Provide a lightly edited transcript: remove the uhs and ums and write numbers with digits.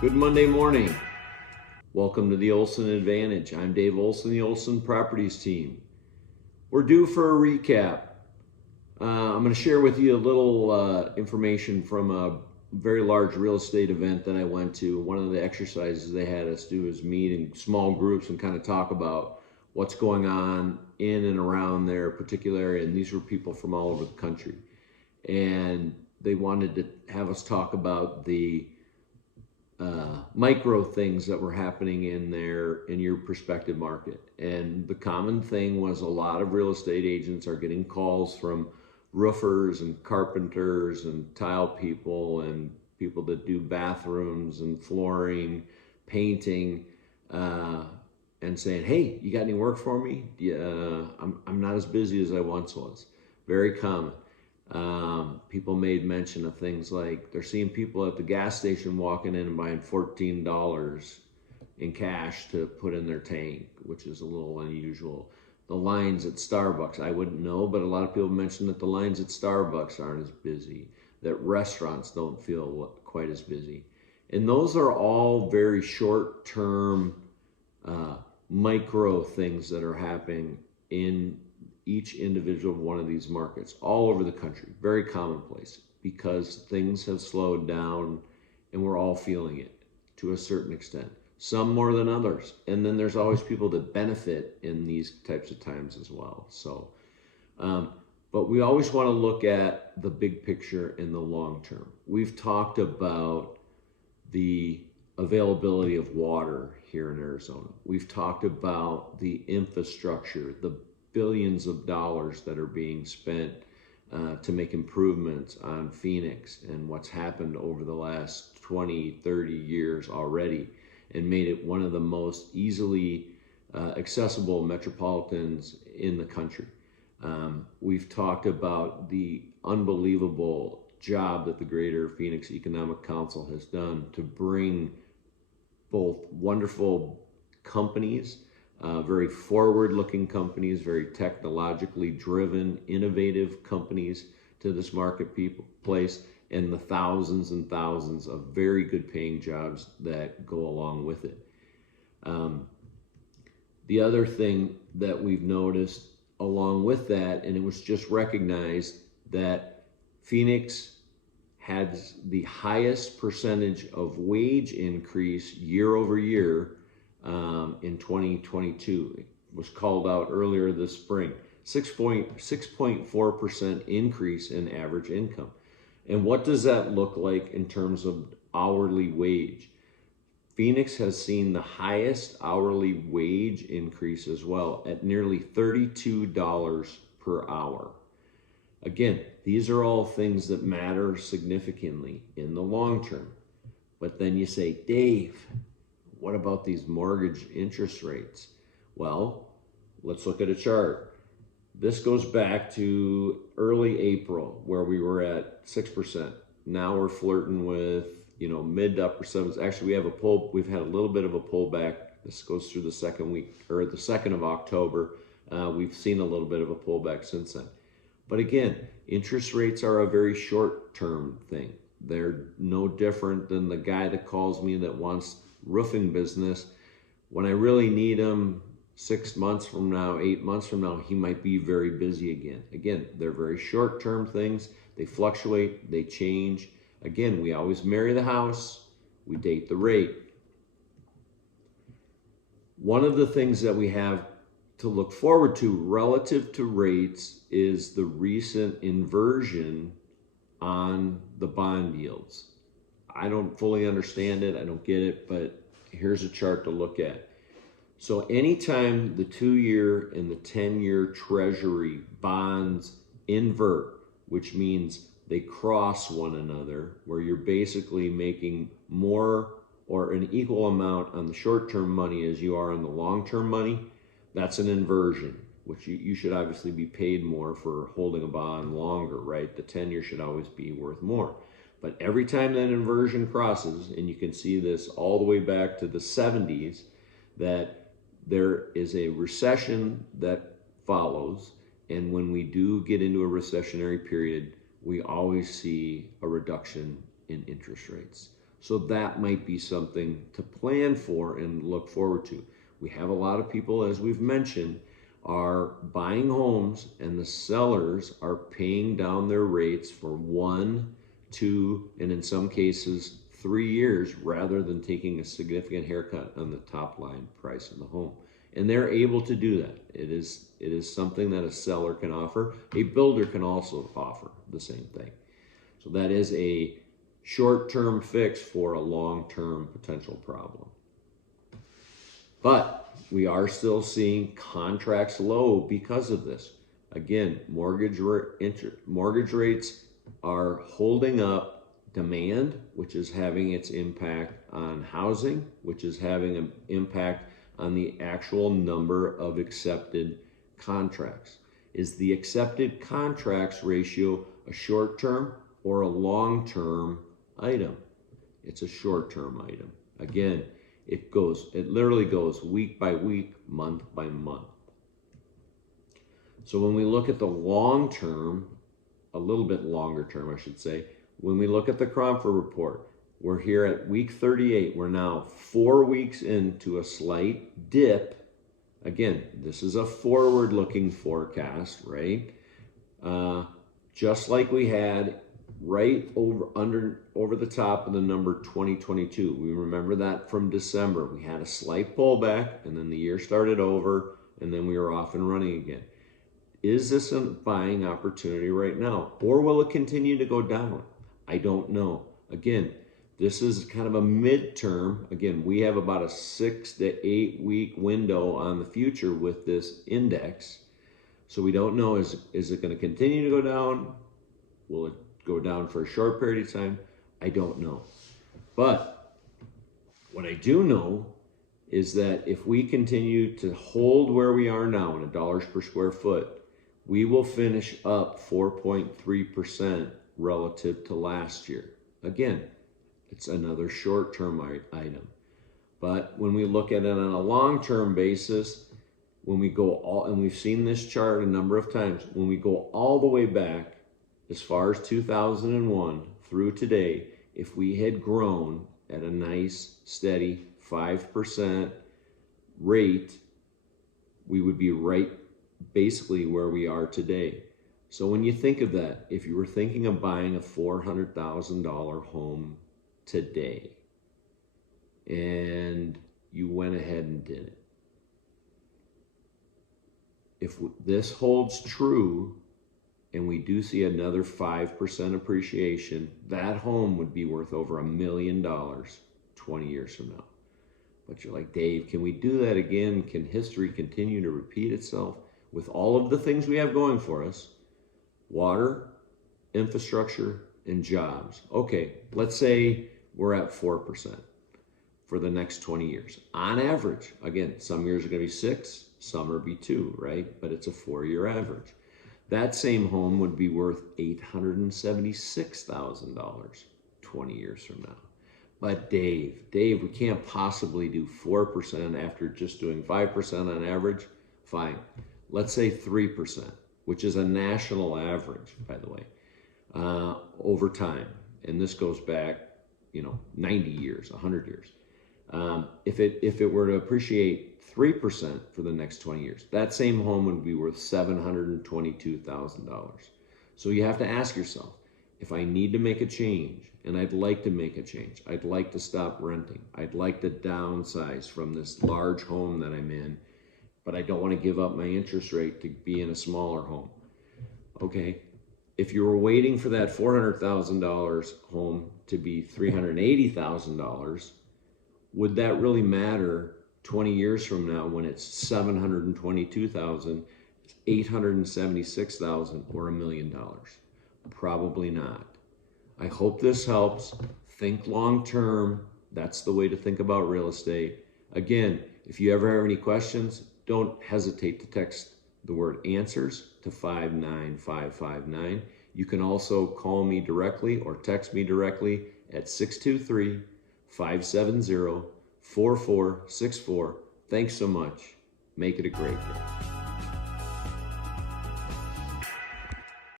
Good Monday morning. Welcome to the Olson Advantage. I'm Dave Olson, the Olson Properties team. We're due for a recap. I'm going to share with you a little information from a very large real estate event that I went to. One of the exercises they had us do is meet in small groups and kind of talk about what's going on in and around their particular area. And these were people from all over the country. And they wanted to have us talk about the micro things that were happening in your prospective market. And the common thing was a lot of real estate agents are getting calls from roofers and carpenters and tile people and people that do bathrooms and flooring, painting, and saying, "Hey, you got any work for me? Yeah, I'm not as busy as I once was." Very common. People made mention of things like they're seeing people at the gas station walking in and buying $14 in cash to put in their tank, which is a little unusual. The lines at Starbucks, I wouldn't know, but a lot of people mention that the lines at Starbucks aren't as busy, that restaurants don't feel quite as busy. And those are all very short-term micro things that are happening in each individual one of these markets all over the country. Very commonplace because things have slowed down and we're all feeling it to a certain extent, some more than others. And then there's always people that benefit in these types of times as well. So, but we always want to look at the big picture in the long term. We've talked about the availability of water here in Arizona. We've talked about the infrastructure, the billions of dollars that are being spent to make improvements on Phoenix and what's happened over the last 20, 30 years already and made it one of the most easily accessible metropolitans in the country. We've talked about the unbelievable job that the Greater Phoenix Economic Council has done to bring both wonderful companies, very forward-looking companies, very technologically driven, innovative companies to this marketplace, and the thousands and thousands of very good paying jobs that go along with it. The other thing that we've noticed along with that, and it was just recognized, that Phoenix has the highest percentage of wage increase year over year in 2022. It was called out earlier this spring. 6.4% increase in average income. And what does that look like in terms of hourly wage? Phoenix has seen the highest hourly wage increase as well at nearly $32 per hour. Again, these are all things that matter significantly in the long term. But then you say, "Dave, what about these mortgage interest rates?" Well, let's look at a chart. This goes back to early April where we were at 6%. Now we're flirting with, mid to upper sevens. Actually, we've had a little bit of a pullback. This goes through the second week or the 2nd of October. We've seen a little bit of a pullback since then. But again, interest rates are a very short-term thing. They're no different than the guy that calls me that wants roofing business. When I really need him 6 months from now, 8 months from now, he might be very busy again. Again, they're very short-term things. They fluctuate, they change. Again, we always marry the house, we date the rate. One of the things that we have to look forward to relative to rates is the recent inversion on the bond yields. I don't fully understand it, I don't get it, but here's a chart to look at. So anytime the 2-year and the 10-year Treasury bonds invert, which means they cross one another, where you're basically making more or an equal amount on the short-term money as you are on the long-term money, that's an inversion, which you should obviously be paid more for holding a bond longer, right? The 10-year should always be worth more. But every time that inversion crosses, and you can see this all the way back to the 70s, that there is a recession that follows. And when we do get into a recessionary period, we always see a reduction in interest rates. So that might be something to plan for and look forward to. We have a lot of people, as we've mentioned, are buying homes and the sellers are paying down their rates for 1, 2, and in some cases 3 years rather than taking a significant haircut on the top line price of the home. And they're able to do that. It is something that a seller can offer. A builder can also offer the same thing. So that is a short-term fix for a long-term potential problem. But we are still seeing contracts low because of this. Again, mortgage rates are holding up demand, which is having its impact on housing, which is having an impact on the actual number of accepted contracts. Is the accepted contracts ratio a short-term or a long-term item? It's a short-term item. Again, it literally goes week by week, month by month. So when we look at the long term, a little bit longer term, I should say, when we look at the Cromford report, we're here at week 38. We're now 4 weeks into a slight dip. Again, this is a forward-looking forecast, right? Just like we had right over the top of the number 2022. We remember that from December. We had a slight pullback, and then the year started over, and then we were off and running again. Is this a buying opportunity right now, or will it continue to go down? I don't know. Again, this is kind of a midterm. Again, we have about a 6 to 8 week window on the future with this index. So we don't know, is it going to continue to go down? Will it go down for a short period of time? I don't know. But what I do know is that if we continue to hold where we are now in dollars per square foot, we will finish up 4.3% relative to last year. Again, it's another short-term item. But when we look at it on a long-term basis, when we go and we've seen this chart a number of times, when we go all the way back as far as 2001 through today, if we had grown at a nice, steady 5% rate, we would be right basically where we are today. So when you think of that, if you were thinking of buying a $400,000 home today and you went ahead and did it, if this holds true and we do see another 5% appreciation, that home would be worth over $1 million 20 years from now. But you're like, Dave, can we do that again? Can history continue to repeat itself? With all of the things we have going for us, water, infrastructure, and jobs. Okay, let's say we're at 4% for the next 20 years. On average, again, some years are going to be 6, some are be 2, right? But it's a 4-year average. That same home would be worth $876,000 20 years from now. But Dave, we can't possibly do 4% after just doing 5% on average. Fine. Let's say 3%, which is a national average, by the way, over time. And this goes back, 90 years, 100 years. If it were to appreciate 3% for the next 20 years, that same home would be worth $722,000. So you have to ask yourself, if I need to make a change, and I'd like to make a change, I'd like to stop renting, I'd like to downsize from this large home that I'm in, but I don't want to give up my interest rate to be in a smaller home. Okay, if you were waiting for that $400,000 home to be $380,000, would that really matter 20 years from now when it's $722,000, $876,000, or $1 million? Probably not. I hope this helps. Think long term. That's the way to think about real estate. Again, if you ever have any questions, don't hesitate to text the word answers to 59559. You can also call me directly or text me directly at 623-570-4464. Thanks so much. Make it a great day.